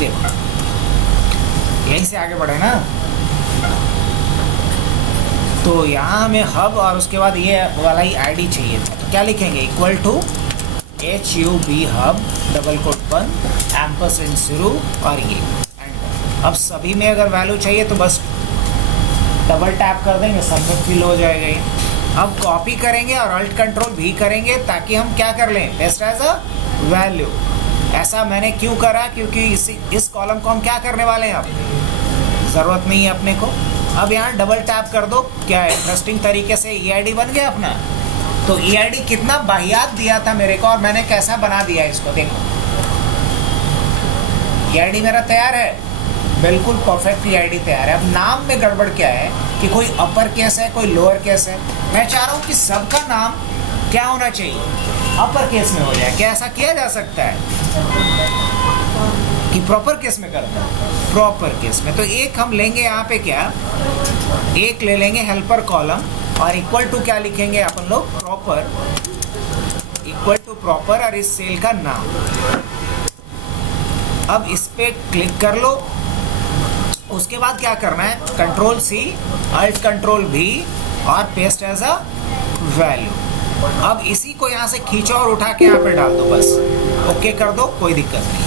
देखो यहीं से आगे बढ़े ना, तो यहाँ हमें हब और उसके बाद ये वाला ही आईडी चाहिए था, तो क्या लिखेंगे, equal to HUB hub double quote बंद एम्परसेंड शुरू और ये एंटर। अब सभी में अगर वैल्यू चाहिए तो बस डबल टैप कर देंगे, सबमिट फिल हो जाएगा ये। अब कॉपी करेंगे और अल्ट कंट्रोल भी करेंगे ताकि हम क्या कर लें, पेस्ट एज अ वैल्यू। ऐसा मैंने क्यों करा, क्योंकि इस कॉलम को हम क्या करने वाले हैं, अब ज़रूरत नहीं है अपने को। अब यहाँ डबल टैप कर दो, क्या इंटरेस्टिंग तरीके से EID बन गया अपना। तो EID कितना बाहियात दिया था मेरे को और मैंने कैसा बना दिया इसको, देखो EID मेरा तैयार है, बिल्कुल परफेक्ट EID तैयार है। अब नाम में गड़बड़ क्या है कि कोई अपर केस है, कोई लोअर केस है। मैं चाह रहा हूँ कि सबका नाम क्या होना चाहिए, अपर केस में हो जाए। क्या ऐसा किया जा सकता है कि प्रॉपर केस में करता है, प्रॉपर केस में। तो एक हम लेंगे यहाँ पे, क्या एक ले लेंगे हेल्पर कॉलम और इक्वल टू क्या लिखेंगे अपन लोग, प्रॉपर, इक्वल टू प्रॉपर और इस सेल का नाम। अब इस पे क्लिक कर लो। उसके बाद क्या करना है, control C alt control V और पेस्ट एज अ वैल्यू। अब इसी को यहाँ से खींचो और उठा के यहाँ पे डाल दो, बस ओके कर दो, कोई दिक्कत नहीं।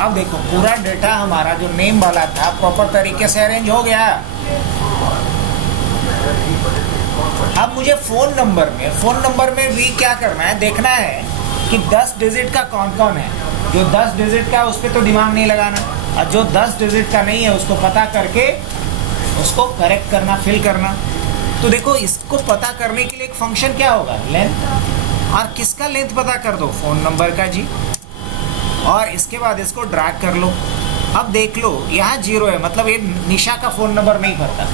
अब देखो पूरा डेटा हमारा जो नेम वाला था प्रॉपर तरीके से अरेंज हो गया। अब मुझे फ़ोन नंबर में भी क्या करना है, देखना है कि 10 डिजिट का कौन कौन है। जो 10 डिजिट का उस पर तो दिमाग नहीं लगाना, और जो 10 डिजिट का नहीं है उसको पता करके उसको करेक्ट करना, फिल करना। तो देखो इसको पता करने के लिए एक फंक्शन क्या होगा, लेंथ, और किसका लेंथ पता कर दो, फ़ोन नंबर का जी। और इसके बाद इसको ड्रैग कर लो। अब देख लो यहाँ 0 है, मतलब ये निशा का फ़ोन नंबर नहीं पता।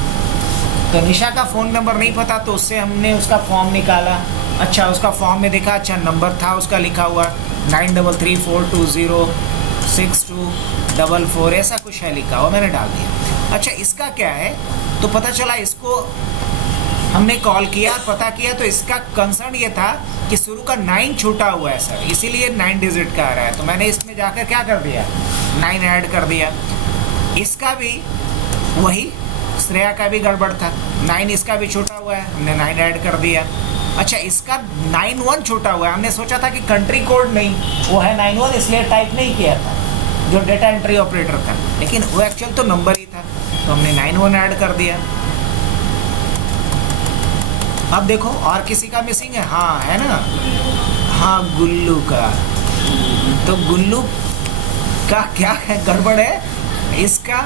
तो निशा का फ़ोन नंबर नहीं पता, तो उससे हमने उसका फॉर्म निकाला। अच्छा उसका फॉर्म में देखा, अच्छा नंबर था उसका लिखा हुआ 9334206244, ऐसा कुछ है लिखा हुआ, मैंने डाल दिया। अच्छा इसका क्या है, तो पता चला इसको हमने कॉल किया, पता किया, तो इसका कंसर्न ये था कि शुरू का 9 छूटा हुआ है सर, इसीलिए 9 डिजिट का आ रहा है। तो मैंने इसमें जाकर क्या कर दिया, 9 ऐड कर दिया। इसका भी वही, श्रेया का भी गड़बड़ था, 9 इसका भी छूटा हुआ है, हमने 9 ऐड कर दिया। अच्छा इसका 91 छूटा हुआ है, हमने सोचा था कि कंट्री कोड नहीं, वो है 91, इसलिए टाइप नहीं किया था जो डेटा एंट्री ऑपरेटर था, लेकिन वो एक्चुअल तो नंबर ही था, तो हमने 91 ऐड कर दिया। अब देखो और किसी का मिसिंग है, हाँ है ना, हाँ गुल्लू का। तो गुल्लू का क्या है, गड़बड़ है, इसका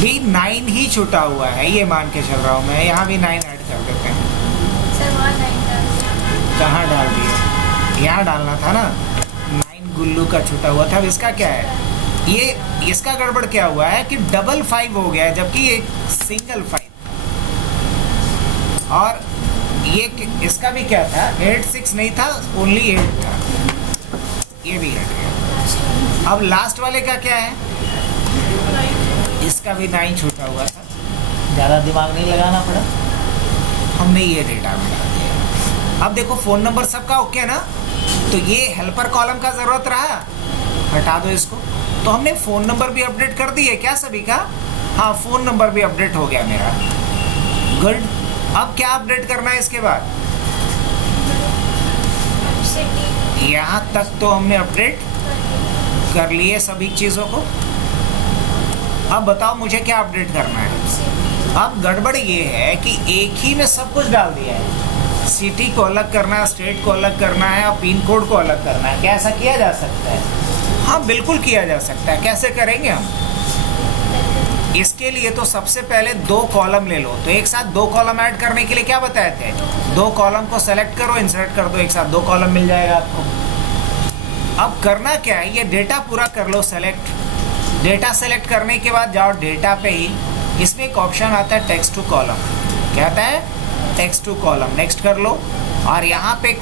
भी 9 ही छूटा हुआ है, ये मान के चल रहा हूँ मैं। यहाँ भी 9 ऐड कर देते हैं। कहाँ डाल दिया, यहाँ डालना था ना, 9 गुल्लू का छूटा हुआ था। अब इसका क्या है, ये इसका गड़बड़ क्या हुआ है कि 5 हो गया है, जबकि ये सिंगल 5। और ये इसका भी क्या था, 86 नहीं था, ओनली 8 था, ये भी हट गया। अब लास्ट वाले का क्या है, इसका भी 9 छूटा हुआ था, ज़्यादा दिमाग नहीं लगाना पड़ा, हमने ये डेटा में डाल दिया। अब देखो फ़ोन नंबर सबका ओके है ना, तो ये हेल्पर कॉलम का ज़रूरत रहा, हटा दो इसको। तो हमने फ़ोन नंबर भी अपडेट कर दिए क्या सभी का, हाँ फ़ोन नंबर भी अपडेट हो गया मेरा, गुड। अब क्या अपडेट करना है इसके बाद, यहाँ तक तो हमने अपडेट कर लिए सभी चीज़ों को। अब बताओ मुझे क्या अपडेट करना है। अब गड़बड़ ये है कि एक ही में सब कुछ डाल दिया है, सिटी को अलग करना है, स्टेट को अलग करना है और पिन कोड को अलग करना है। क्या ऐसा किया जा सकता है, हाँ बिल्कुल किया जा सकता है। कैसे करेंगे हम, इसके लिए तो सबसे पहले 2 कॉलम ले लो। तो एक साथ 2 कॉलम ऐड करने के लिए क्या बताए थे, 2 कॉलम को सेलेक्ट करो, इंसर्ट कर दो, एक साथ 2 कॉलम मिल जाएगा आपको। अब करना क्या है, ये डेटा पूरा कर लो सेलेक्ट। डेटा सेलेक्ट करने के बाद जाओ डेटा पे ही, इसमें एक ऑप्शन आता है टेक्स्ट टू कॉलम, क्या आता है, टेक्स्ट टू कॉलम, नेक्स्ट कर लो। और यहाँ पे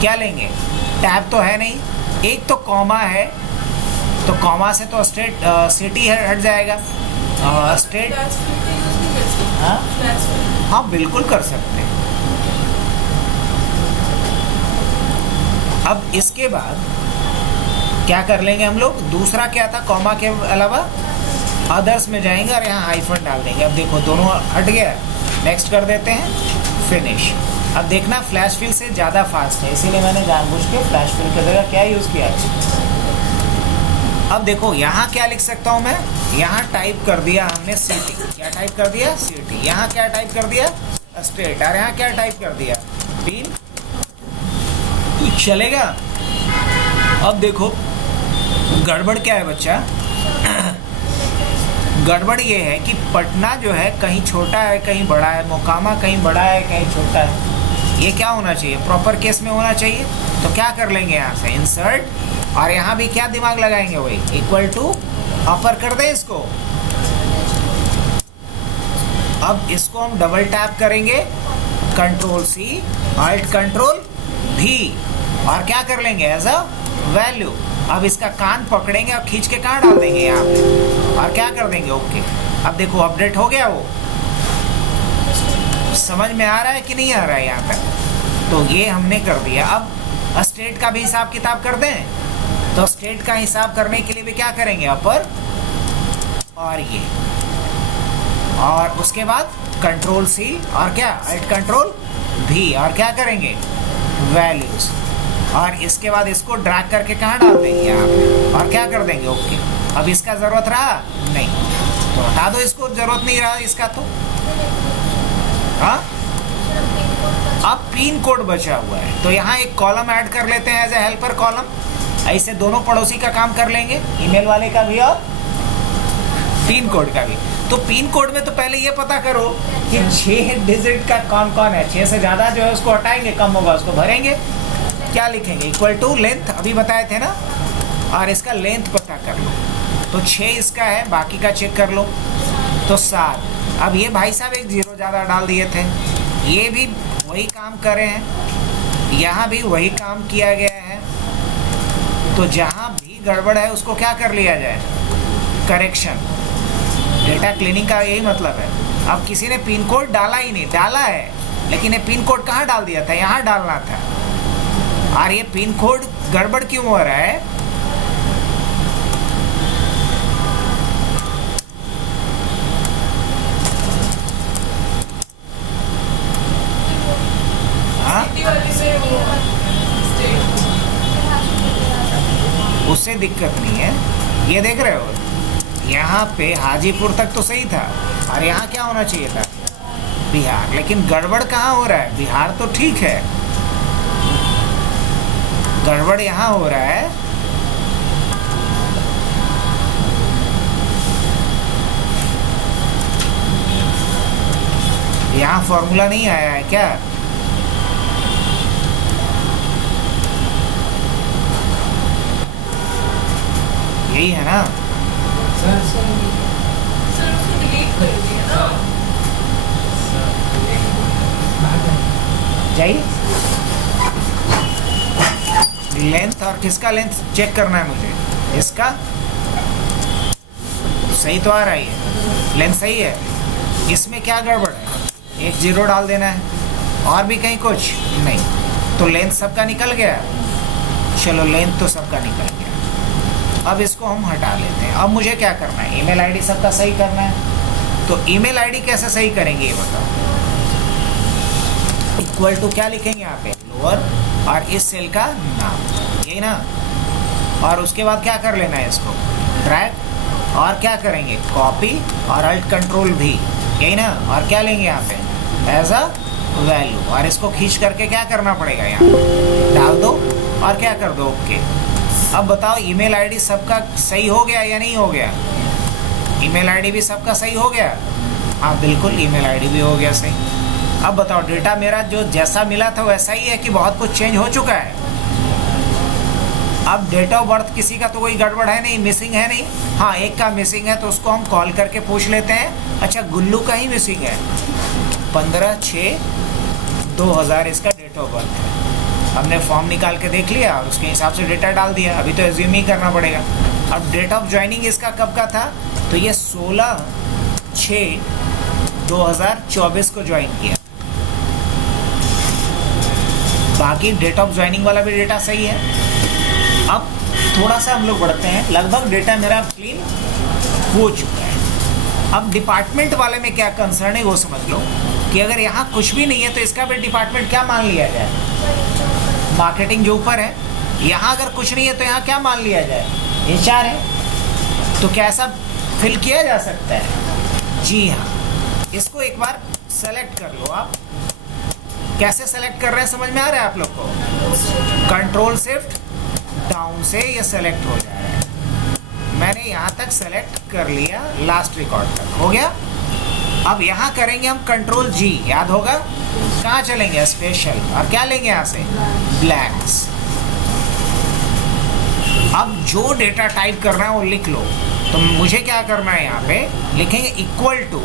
क्या लेंगे, टैब तो है नहीं, एक तो कॉमा है, तो कॉमा से तो स्टेट सिटी हट जाएगा, स्टेट, हाँ बिल्कुल कर सकते हैं। अब इसके बाद क्या कर लेंगे हम लोग, दूसरा क्या था, कॉमा के अलावा अदर्स में जाएंगे और यहाँ हाइफन डाल देंगे। अब देखो दोनों हट गया। नेक्स्ट कर देते हैं, फिनिश। अब देखना फ्लैश फिल से ज़्यादा फास्ट है, इसीलिए मैंने जानबूझ के फ्लैश फिल की जगह क्या यूज़ किया है। अब देखो यहाँ क्या लिख सकता हूँ मैं, यहाँ टाइप कर दिया हमने सिटी। क्या टाइप कर दिया, सिटी। यहाँ क्या टाइप कर दिया, स्टेट। और यहाँ क्या टाइप कर दिया, पिन। चलेगा। अब देखो गड़बड़ क्या है बच्चा, गड़बड़ ये है कि पटना जो है कहीं छोटा है कहीं बड़ा है, मोकामा कहीं बड़ा है कहीं छोटा है। ये क्या होना चाहिए, प्रॉपर केस में होना चाहिए। तो क्या कर लेंगे यहाँ से, इंसर्ट, और यहाँ भी क्या दिमाग लगाएंगे, वही इक्वल टू अपर कर दे इसको। अब इसको हम डबल टैप करेंगे, कंट्रोल सी, अल्ट कंट्रोल भी, और क्या कर लेंगे, एज अ वैल्यू। अब इसका कान पकड़ेंगे और खींच के कहाँ डाल देंगे, यहाँ पे, और क्या कर देंगे, ओके। अब देखो अपडेट हो गया। वो समझ में आ रहा है कि नहीं आ रहा है यहाँ पे। तो ये हमने कर दिया। अब स्टेट का भी हिसाब किताब कर दें, तो स्टेट का हिसाब करने के लिए भी क्या करेंगे, अपर और ये, और उसके बाद कंट्रोल सी और क्या, अल्ट कंट्रोल भी, और क्या करेंगे, वैल्यूज। और इसके बाद इसको ड्रैग करके कहाँ डाल देंगे, यहाँ पे, और क्या कर देंगे, ओके। अब इसका जरूरत रहा नहीं तो हटा दो, इसको जरूरत नहीं रहा इसका। तो हाँ, अब पिन कोड बचा हुआ है, तो यहाँ एक कॉलम ऐड कर लेते हैं एज ए हेल्पर कॉलम। ऐसे दोनों पड़ोसी का काम कर लेंगे, ईमेल वाले का भी और पिन कोड का भी। तो पिन कोड में तो पहले ये पता करो कि 6 डिजिट का कौन कौन है। 6 से ज़्यादा जो है उसको हटाएंगे, कम होगा उसको भरेंगे। क्या लिखेंगे, इक्वल टू लेंथ, अभी बताए थे ना, और इसका लेंथ पता कर लो। तो 6 इसका है, बाकी का चेक कर लो, तो 7। अब ये भाई साहब एक 0 ज़्यादा डाल दिए थे, ये भी वही काम करे हैं, यहाँ भी वही काम किया गया है। तो जहाँ भी गड़बड़ है उसको क्या कर लिया जाए, करेक्शन। डेटा क्लीनिंग का यही मतलब है। अब किसी ने पिन कोड डाला ही नहीं, डाला है लेकिन ये पिन कोड कहाँ डाल दिया था, यहाँ डालना था। और ये पिन कोड गड़बड़ क्यों हो रहा है, उससे दिक्कत नहीं है। ये देख रहे हो, यहाँ पे हाजीपुर तक तो सही था, और यहाँ क्या होना चाहिए था, बिहार। लेकिन गड़बड़ कहाँ हो रहा है, बिहार तो ठीक है, गड़बड़ यहाँ हो रहा है। यहाँ फॉर्मूला नहीं आया है क्या, यही है ना, जाइए। लेंथ, और किसका लेंथ चेक करना है मुझे, इसका सही तो आ रहा है, लेंथ सही है। इसमें क्या गड़बड़ है, एक 0 डाल देना है, और भी कहीं कुछ नहीं। तो लेंथ सबका निकल गया, चलो लेंथ तो सबका निकल गया। अब इसको हम हटा लेते हैं। अब मुझे क्या करना है, ईमेल आईडी सबका सही करना है। तो ईमेल आईडी कैसे सही करेंगे ये बताओ, इक्वल टू क्या लिखेंगे यहाँ पे, लोअर, और इस सेल का नाम, यही ना। और उसके बाद क्या कर लेना है, इसको ड्रैग, और क्या करेंगे, कॉपी, और अल्ट कंट्रोल भी, यही ना। और क्या लेंगे यहाँ पे, एज अ वैल्यू, और इसको खींच करके क्या करना पड़ेगा, यहाँ डाल दो, और क्या कर दो, ओके। अब बताओ ईमेल आईडी सबका सही हो गया या नहीं हो गया, ईमेल आईडी भी सबका सही हो गया, हाँ बिल्कुल, ईमेल आईडी भी हो गया सही। अब बताओ डेटा मेरा जो जैसा मिला था वैसा ही है कि बहुत कुछ चेंज हो चुका है। अब डेट ऑफ बर्थ किसी का तो कोई गड़बड़ है नहीं, मिसिंग है नहीं, हाँ एक का मिसिंग है, तो उसको हम कॉल करके पूछ लेते हैं। अच्छा गुल्लू का ही मिसिंग है, 15/6/2000 इसका डेट ऑफ बर्थ है। हमने फॉर्म निकाल के देख लिया और उसके हिसाब से डेटा डाल दिया। अभी तो एज्यूम ही करना पड़ेगा। अब डेट ऑफ ज्वाइनिंग इसका कब का था, तो ये 16/6/2024 को ज्वाइन किया। बाकी डेट ऑफ ज्वाइनिंग वाला भी डेटा सही है। अब थोड़ा सा हम लोग बढ़ते हैं, लगभग डेटा मेरा क्लीन हो चुका है। अब डिपार्टमेंट वाले में क्या कंसर्न है वो समझ लो कि अगर यहाँ कुछ भी नहीं है तो इसका भी डिपार्टमेंट क्या मान लिया जाए, मार्केटिंग जो ऊपर है। यहाँ अगर कुछ नहीं है तो यहाँ क्या मान लिया जाए, HR है। तो क्या ऐसा फिल किया जा सकता है? जी हाँ, इसको एक बार सेलेक्ट कर लो आप। कैसे सेलेक्ट कर रहे हैं समझ में आ रहा है आप लोग को? कंट्रोल शिफ्ट डाउन से ये सेलेक्ट हो जाए। मैंने यहाँ तक सेलेक्ट कर लिया, लास्ट रिकॉर्ड तक हो गया। अब यहाँ करेंगे हम कंट्रोल G, याद होगा कहाँ चलेंगे, स्पेशल, और क्या लेंगे यहाँ से, ब्लैंक्स। अब जो डेटा टाइप करना है वो लिख लो। तो मुझे क्या करना है, यहाँ पे लिखेंगे इक्वल टू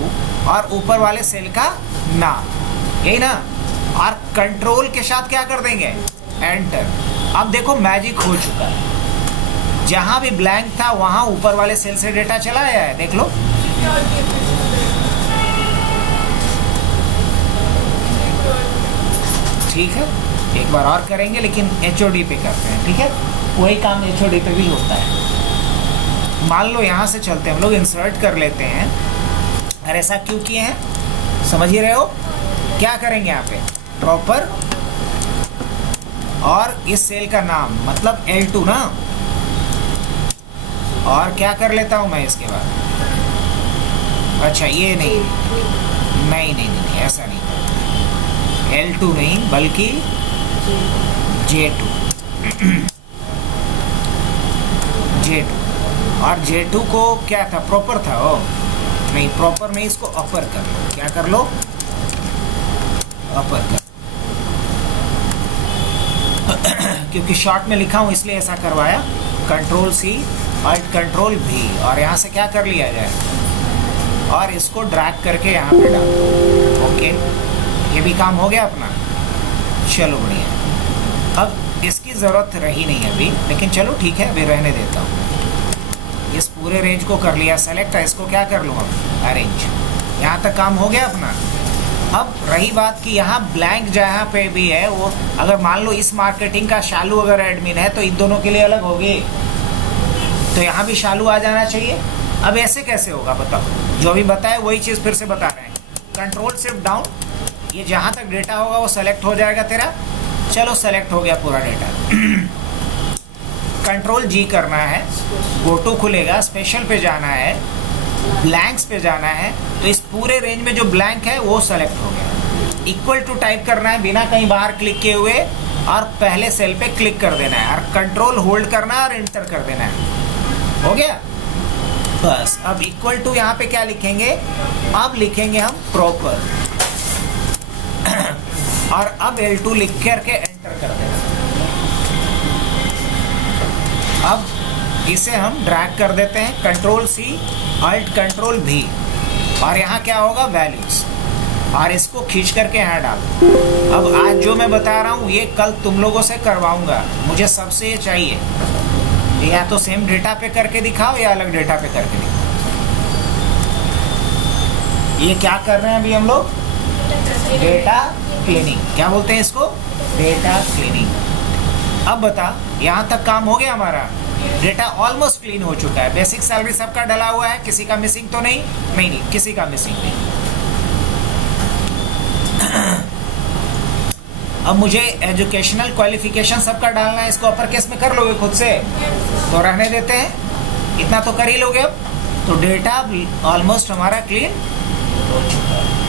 और ऊपर वाले सेल का नाम, यही ना, और कंट्रोल के साथ क्या कर देंगे, एंटर। अब देखो मैजिक हो चुका है, जहां भी ब्लैंक था वहां ऊपर वाले सेल से डेटा चला आया है, देख लो। ठीक है, एक बार और करेंगे लेकिन HOD पे करते हैं, ठीक है? वही काम HOD पे भी होता है। मान लो यहाँ से चलते हैं हम लोग, इंसर्ट कर लेते हैं। और ऐसा क्यों किए हैं समझ ही रहे हो? क्या करेंगे यहाँ पे, प्रॉपर और इस सेल का नाम मतलब L2 ना, और क्या कर लेता हूँ मैं इसके बाद, अच्छा ये नहीं, ऐसा नहीं, L2 नहीं बल्कि J2 और J2 को क्या था, प्रॉपर था, ओ नहीं प्रॉपर नहीं, इसको अपर कर लो। क्या कर लो, अपर कर क्योंकि शॉर्ट में लिखा हूँ इसलिए ऐसा करवाया। Control C alt control V, और यहाँ से क्या कर लिया जाए, और इसको ड्रैग करके यहाँ पे डाल दो। ओके, ये भी काम हो गया अपना, चलो बढ़िया। अब इसकी ज़रूरत रही नहीं अभी, लेकिन चलो ठीक है, अभी रहने देता हूँ। इस पूरे रेंज को कर लिया सेलेक्ट, इसको क्या कर लूँ अब, अरेंज। यहाँ तक काम हो गया अपना। अब रही बात कि यहाँ ब्लैंक जहाँ पे भी है वो, अगर मान लो इस मार्केटिंग का शालू अगर एडमिन है तो इन दोनों के लिए अलग होगी, तो यहाँ भी शालू आ जाना चाहिए। अब ऐसे कैसे होगा बताओ, जो अभी बताया वही चीज़ फिर से बता रहे हैं। कंट्रोल शिफ्ट डाउन, ये जहाँ तक डेटा होगा वो सेलेक्ट हो जाएगा तेरा। चलो सेलेक्ट हो गया पूरा डेटा। कंट्रोल G करना है, गो टू खुलेगा, स्पेशल पे जाना है, ब्लैंक्स पे जाना है, तो इस पूरे रेंज में जो ब्लैंक है वो सेलेक्ट हो गया। इक्वल टू टाइप करना है बिना कहीं बाहर क्लिक किए हुए, और पहले सेल पे क्लिक कर देना है, और कंट्रोल होल्ड करना है और एंटर कर देना है। हो गया बस। अब इक्वल टू यहाँ पे क्या लिखेंगे, अब लिखेंगे हम प्रॉपर, और अब L2 लिख करके एंटर कर देना। अब इसे हम ड्रैग कर देते हैं, control C alt control V, और यहाँ क्या होगा, वैल्यूज, और इसको खींच करके यहाँ डाल। अब आज जो मैं बता रहा हूँ ये कल तुम लोगों से करवाऊंगा, मुझे सबसे ये चाहिए, या तो सेम डेटा पे करके दिखाओ या अलग डेटा पे करके दिखाओ। ये क्या कर रहे हैं अभी हम लोग, डेटा क्लीनिंग, क्या बोलते हैं इसको, डेटा क्लीनिंग। अब बता, यहाँ तक काम हो गया हमारा, डेटा ऑलमोस्ट क्लीन हो चुका है। बेसिक सैलरी सबका डला हुआ है, किसी का मिसिंग तो नहीं, किसी का मिसिंग नहीं। अब मुझे एजुकेशनल क्वालिफिकेशन सबका डालना है, इसको अपर केस में कर लोगे खुद से, तो रहने देते हैं, इतना तो कर ही लोगे। अब तो डेटा ऑलमोस्ट हमारा क्लीन हो चुका है।